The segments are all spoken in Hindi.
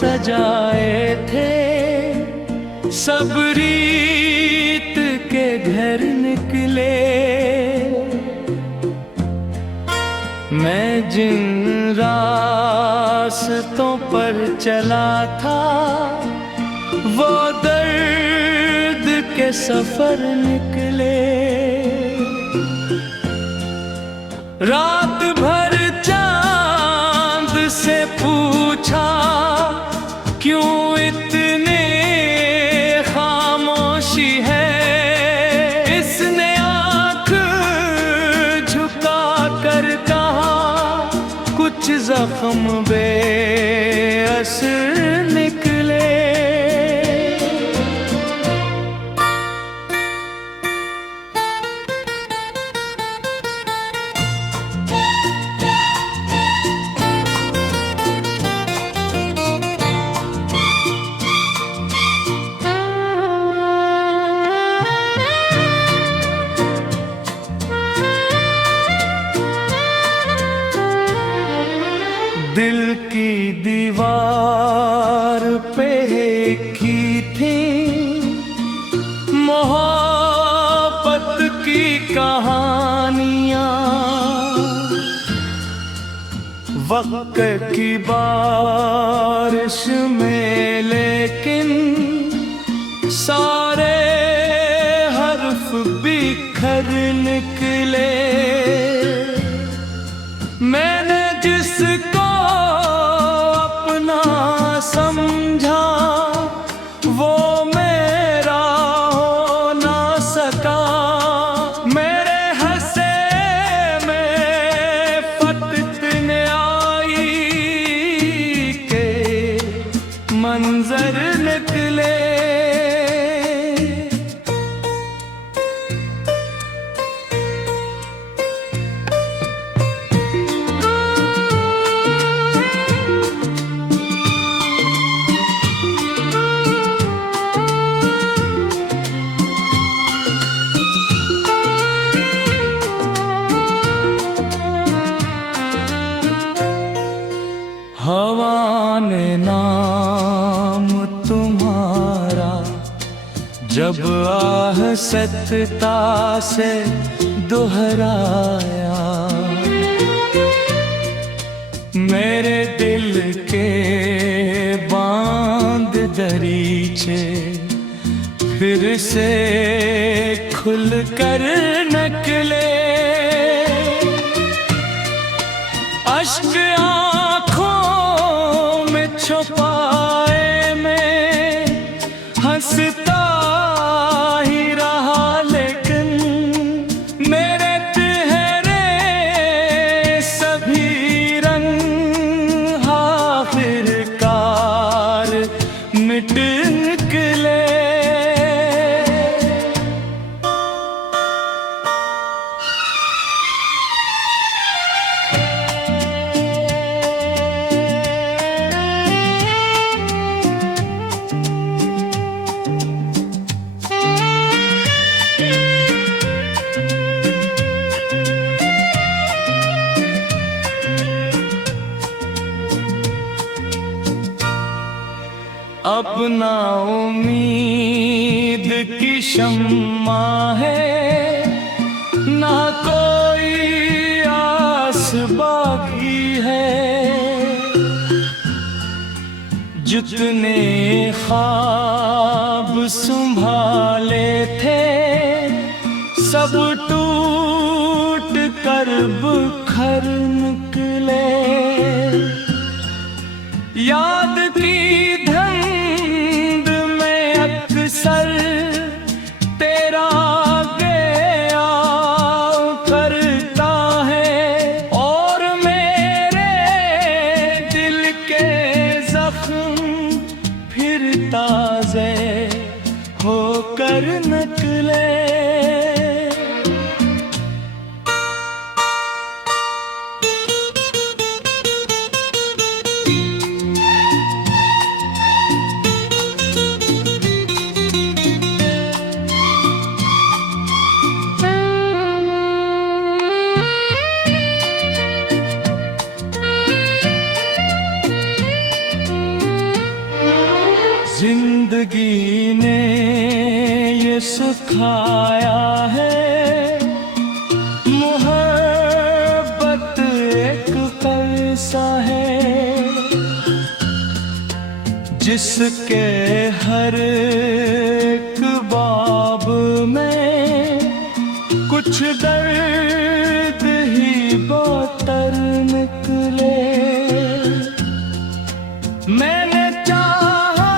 सजाए थे, सब रीत के घर निकले। मैं जिन रास्तों पर चला था, वो दर्द के सफर निकले। रात भर चांद से पूछा, क्यों इतने खामोशी है। इसने आँख झुका कर कहा, कुछ जख्म बेअसर निकले। दिल की दीवार पे की थी मोहब्बत की कहानियाँ। वक्त की बारिश में लेकिन सारे हर्फ बिखर निकले। मैंने जिसको समझा, वो मेरा हो ना सका। मेरे हंसे में फतन आई के मंजर निकले। हवा ने नाम तुम्हारा जब आह सत्ता से दोहराया, मेरे दिल के बांध दरीचे फिर से खुल कर निकले। अश्क छुपाए में हंसता ही रहा, लेकिन मेरे चेहरे सभी रंग आखिरकार मिट निकले। अब ना उम्मीद की शम्मा है, ना कोई आस बाकी है। जितने ख्वाब संभाले थे, सब टूट कर बिखर निकले। याद की धुंध में अक्सर तेरा गया करता है, और मेरे दिल के जख्म फिर ताज़े होकर निकले। जिंदगी ने ये सिखाया है, मोहब्बत एक पैसा है जिसके हर एक बाब में कुछ दर्द ही बतर निकले। मैंने चाहा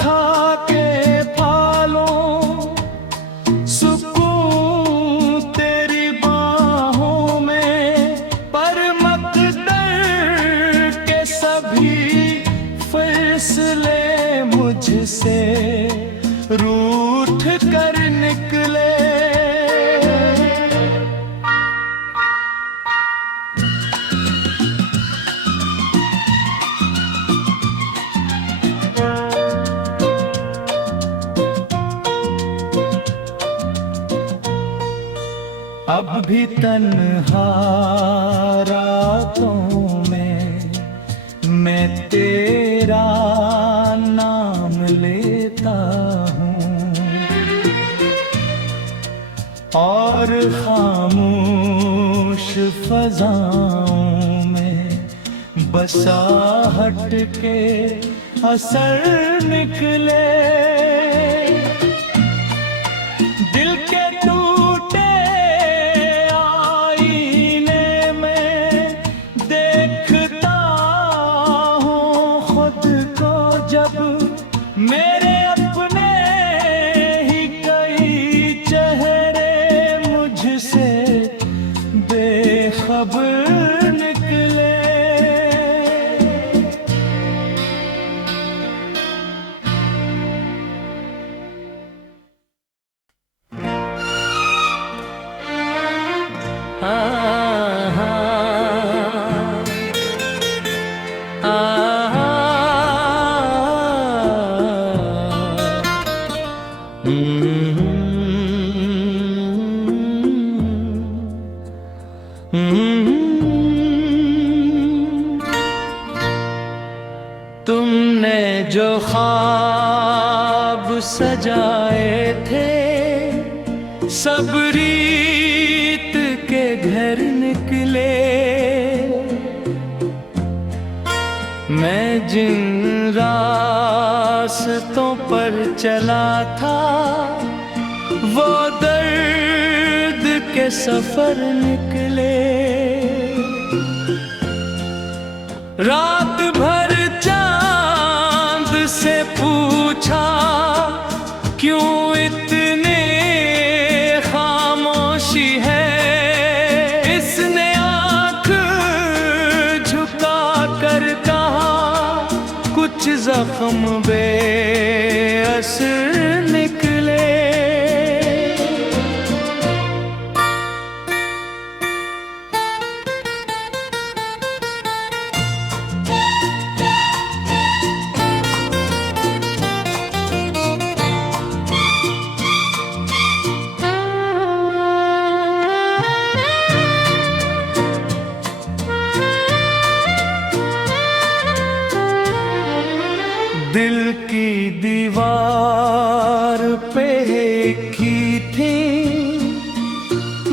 था कि पालूं सुकून तेरी बाहों में, पर मकदर के सभी फैसले मुझसे रूठ कर निकले। अब भी तन्हा रातों में मैं तेरा नाम लेता हूँ, और खामोश फजाओं में बसाहट के असर निकले। दिल के टूटे आईने में देखता हूँ खुद को, जब मेरे अपने ही कई चेहरे मुझसे बेखबर निकले। तुमने जो ख्वाब सजाए थे सब रीत के घर निकले। मैं जिन रास्तों पर चला था वो दर्द के सफर निकले। रात भर चांद से पूछा क्यों इतने खामोशी है, इसने आँख झुका कर कहा कुछ जख्म बेअसर निकले। दिल की दीवार पे की थी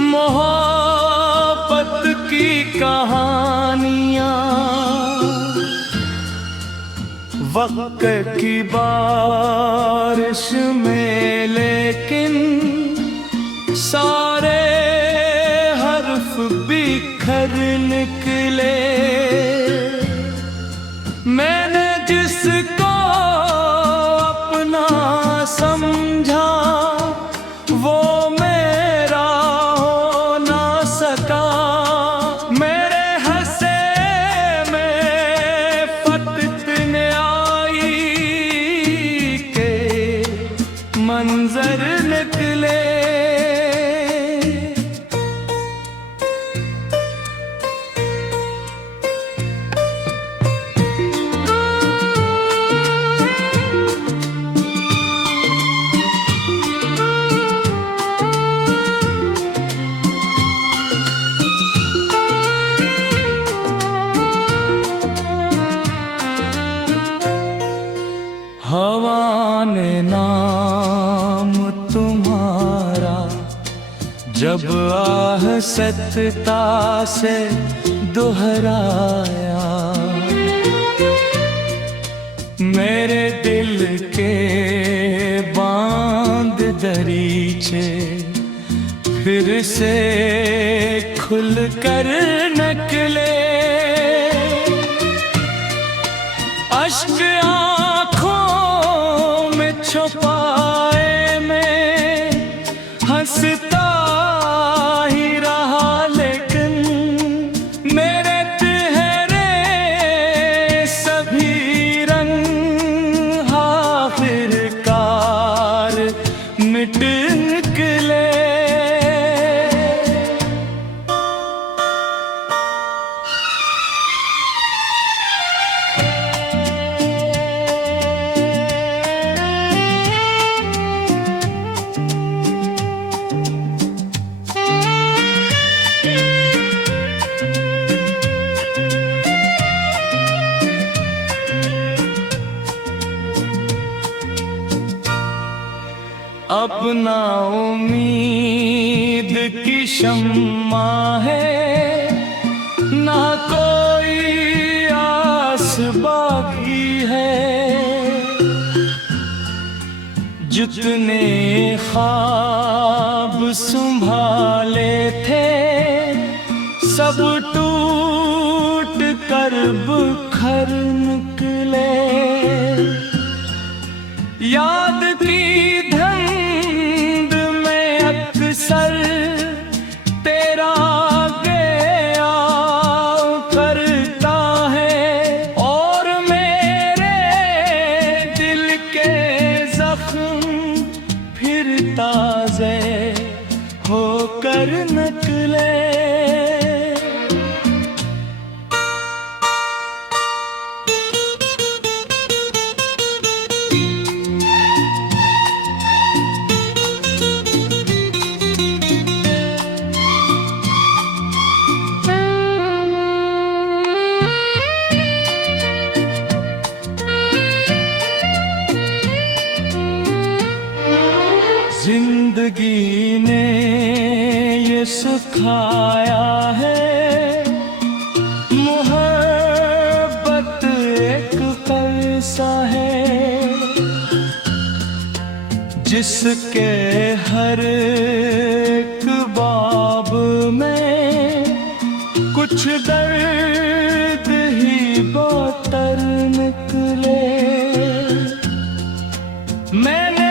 मोहब्बत की कहानियाँ, वक्त की बारिश में लेकिन सारे हर्फ बिखर निकले। मैंने जिसको अपना समझा वो मेरा हो ना सका। मेरे हंसे में फतन आई के मंजर निकले। हवा ने नाम तुम्हारा जब आह सतता से दोहराया, मेरे दिल के बांध दरीचे फिर से खुल कर निकले। अश्क आँखों में छुपाए मैं हंसता ही रहा, लेकिन मेरे चेहरे सभी रंग आखिरकार मिट निकले। अब ना उम्मीद की शम्मा है, ना कोई आस बाकी है। जितने ख्वाब संभाले थे सब टूट कर बिखर निकले। याद की सर तेरा गया करता है, और मेरे दिल के जख्म फिर ताज़े होकर निकले। जिंदगी ने ये सिखाया है, मोहब्बत एक फ़लसा है जिसके हर एक बाब में कुछ दर्द ही बतर निकले। मैंने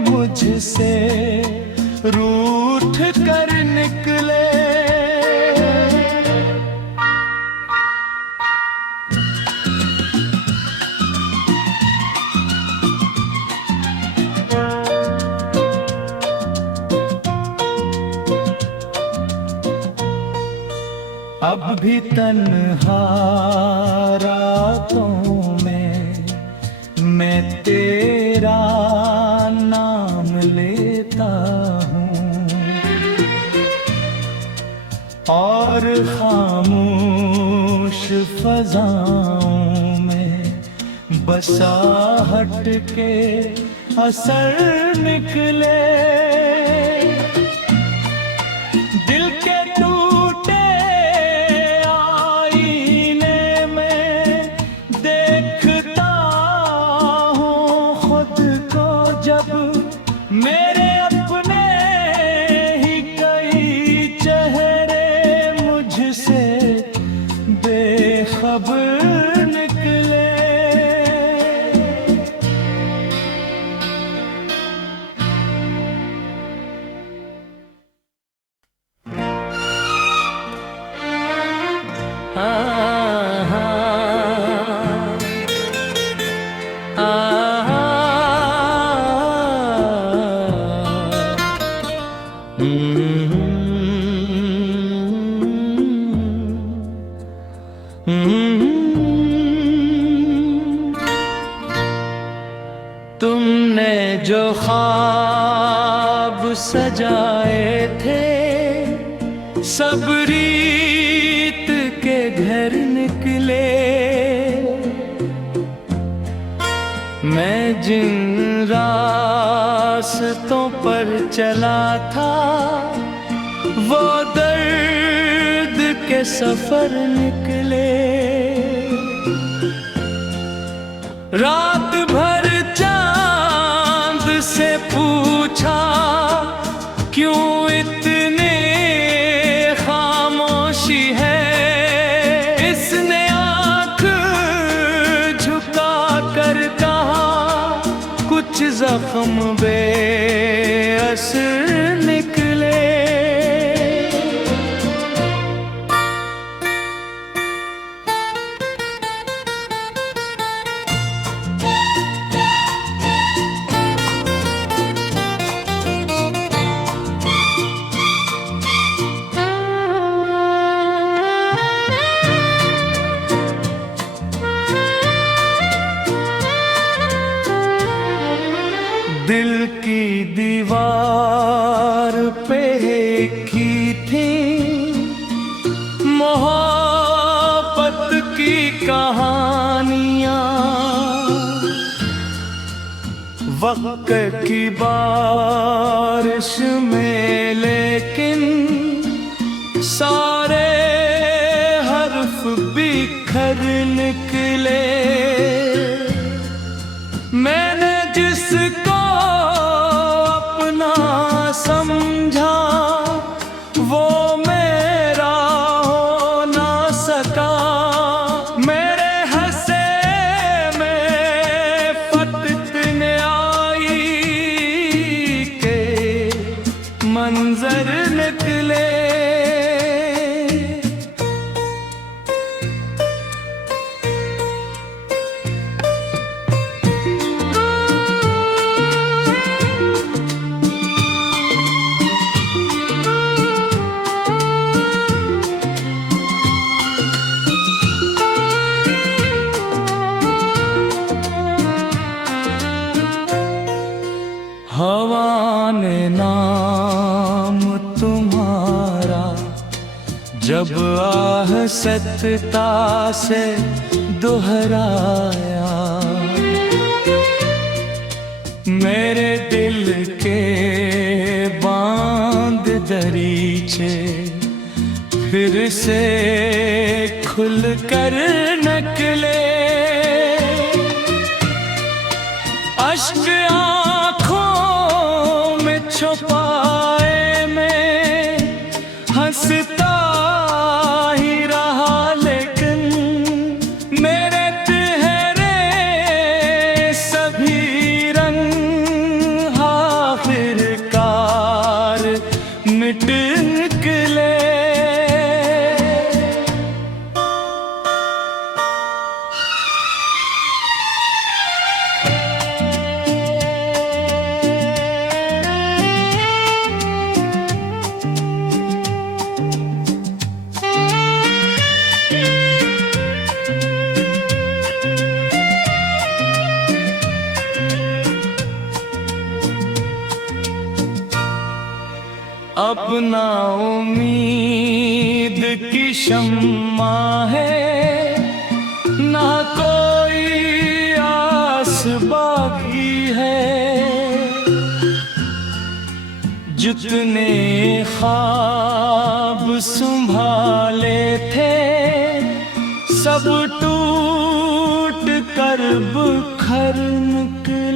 मुझसे रूठ कर निकले। अब भी तन्हा रातों में मैं तेरा नाम लेता हूँ, और खामोश फज़ाओं में बसाहट के असर निकले। दिल के टूटे आईने में देखता हूँ खुद को, जब मेरे अपने ही कई चेहरे मुझसे बेखबर निकले। तुमने जो ख्वाब सजाए थे सब रीत के घर निकले। मैं जिन रास्तों पर चला था वो दर्द के सफर निकले। रात भर चांद से पूछा क्यों इतने खामोशी है। इसने आँख झुका कर कहा कुछ जख्म बेअसर निकले। दिल की दीवार पे की थी मोहब्बत की कहानियाँ। वक्त की बारिश में लेकिन सारे हर्फ बिखर निकले। मैंने जिसको अपना समझा वो मेरा हो ना सका। मेरे हंसे में फतने आई के मंजर निकले। हवा ने नाम तुम्हारा जब आह सत्ता से दोहराया। मेरे दिल के बांध दरीचे फिर से खुल कर निकले। अश्क छुपाए मैं हंसता ही रहा लेकिन मेरे चेहरे सभी रंग आखिरकार मिट निकले। अब ना उम्मीद की शम्मा है ना कोई आस बाकी है। जितने ख्वाब संभाले थे सब टूट कर बिखर निकले।